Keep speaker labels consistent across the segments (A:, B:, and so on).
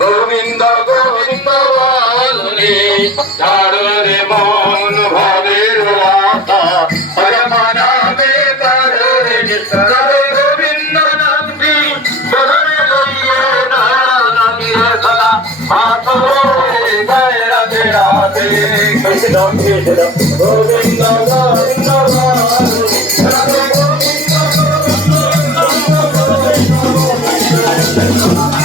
A: গোবিন্দ গোবিন্দ বলে ঝাড়ে মন ভবের আশা হরে মনাবে তারে তারে গোবিন্দ নামটি। সদরে লইয়ে নামি সদা মাথরে রাধে রাধে। Krishna Krishna Govinda Govinda Radhe Govinda
B: Govinda Thank you.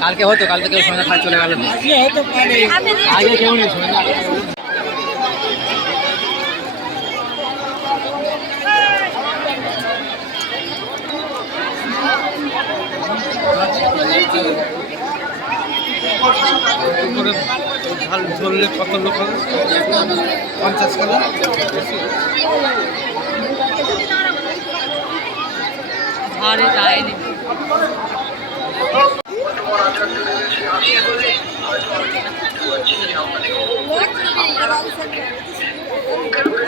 C: কালকে হতো কালকে কেউ সন্ধ্যা চলে গেল। আগে কেউ নেই সন্ধ্যা ঝাল ধরলে কত লোক হবে পঞ্চাশ কালা
D: ঘরে যায়নি।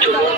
B: তোমার